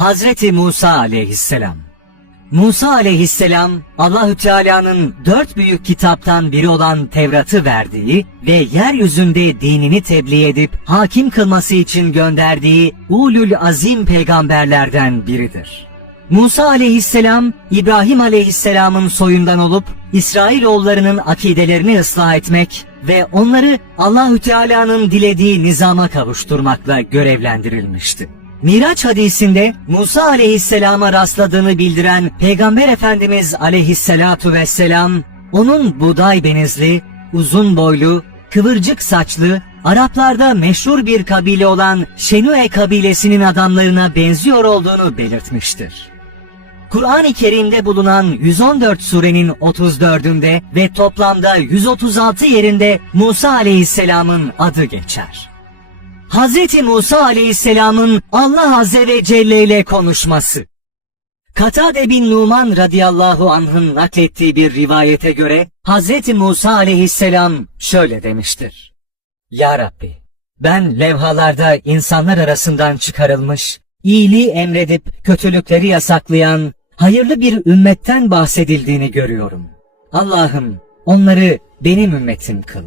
Hazreti Musa aleyhisselam Musa aleyhisselam Allahü Teala'nın dört büyük kitaptan biri olan Tevrat'ı verdiği ve yeryüzünde dinini tebliğ edip hakim kılması için gönderdiği ulul azim peygamberlerden biridir. Musa aleyhisselam İbrahim aleyhisselamın soyundan olup İsrailoğullarının akidelerini ıslah etmek ve onları Allahü Teala'nın dilediği nizama kavuşturmakla görevlendirilmişti. Miraç hadisinde Musa aleyhisselama rastladığını bildiren Peygamber Efendimiz aleyhisselatu vesselam, onun buğday benizli, uzun boylu, kıvırcık saçlı, Araplarda meşhur bir kabile olan Şenue kabilesinin adamlarına benziyor olduğunu belirtmiştir. Kur'an-ı Kerim'de bulunan 114 surenin 34'ünde ve toplamda 136 yerinde Musa aleyhisselamın adı geçer. Hz. Musa aleyhisselamın Allah Azze ve Celle ile konuşması. Katade bin Numan radıyallahu anh'ın naklettiği bir rivayete göre Hz. Musa aleyhisselam şöyle demiştir. Ya Rabbi, ben levhalarda insanlar arasından çıkarılmış, iyiliği emredip kötülükleri yasaklayan hayırlı bir ümmetten bahsedildiğini görüyorum. Allah'ım onları benim ümmetim kıl.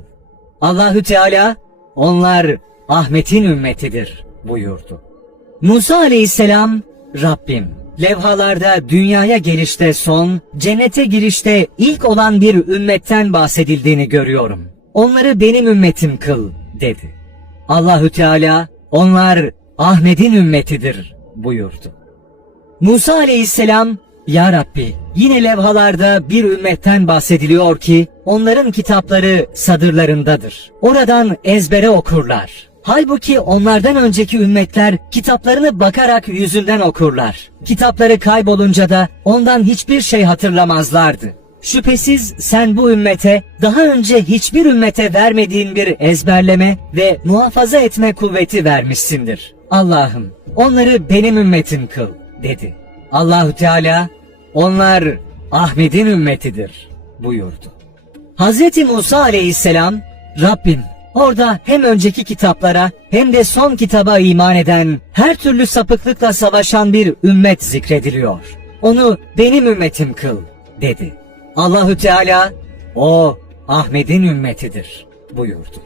Allahü Teala onlar Ahmet'in ümmetidir buyurdu. Musa aleyhisselam Rabbim levhalarda dünyaya gelişte son, cennete girişte ilk olan bir ümmetten bahsedildiğini görüyorum. Onları benim ümmetim kıl dedi. Allahü Teala onlar Ahmet'in ümmetidir buyurdu. Musa aleyhisselam Ya Rabbi yine levhalarda bir ümmetten bahsediliyor ki onların kitapları sadırlarındadır. Oradan ezbere okurlar. Halbuki onlardan önceki ümmetler kitaplarını bakarak yüzünden okurlar. Kitapları kaybolunca da ondan hiçbir şey hatırlamazlardı. Şüphesiz sen bu ümmete daha önce hiçbir ümmete vermediğin bir ezberleme ve muhafaza etme kuvveti vermişsindir. Allah'ım onları benim ümmetim kıl dedi. Allahü Teala onlar Ahmet'in ümmetidir buyurdu. Hazreti Musa aleyhisselam Rabbim orada hem önceki kitaplara hem de son kitaba iman eden her türlü sapıklıkla savaşan bir ümmet zikrediliyor. Onu benim ümmetim kıl dedi. Allahü Teala o Ahmet'in ümmetidir buyurdu.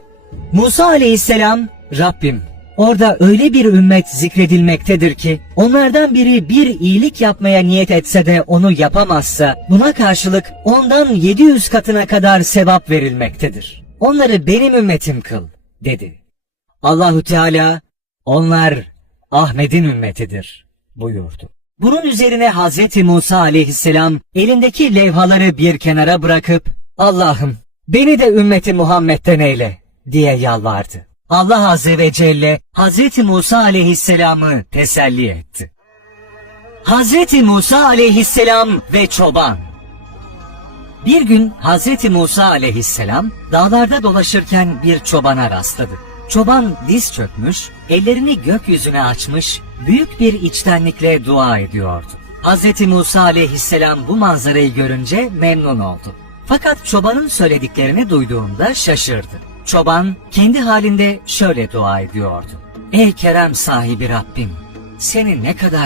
Musa aleyhisselam Rabbim orada öyle bir ümmet zikredilmektedir ki onlardan biri bir iyilik yapmaya niyet etse de onu yapamazsa buna karşılık ondan 700 katına kadar sevap verilmektedir. Onları benim ümmetim kıl dedi. Allahü Teala onlar Ahmet'in ümmetidir buyurdu. Bunun üzerine Hazreti Musa aleyhisselam elindeki levhaları bir kenara bırakıp Allah'ım beni de ümmeti Muhammed'den eyle diye yalvardı. Allah Azze ve Celle Hazreti Musa aleyhisselamı teselli etti. Hazreti Musa aleyhisselam ve çoban bir gün Hazreti Musa aleyhisselam dağlarda dolaşırken bir çobana rastladı. Çoban diz çökmüş, ellerini gökyüzüne açmış, büyük bir içtenlikle dua ediyordu. Hazreti Musa aleyhisselam bu manzarayı görünce memnun oldu. Fakat çobanın söylediklerini duyduğunda şaşırdı. Çoban kendi halinde şöyle dua ediyordu. Ey kerem sahibi Rabbim, seni ne kadar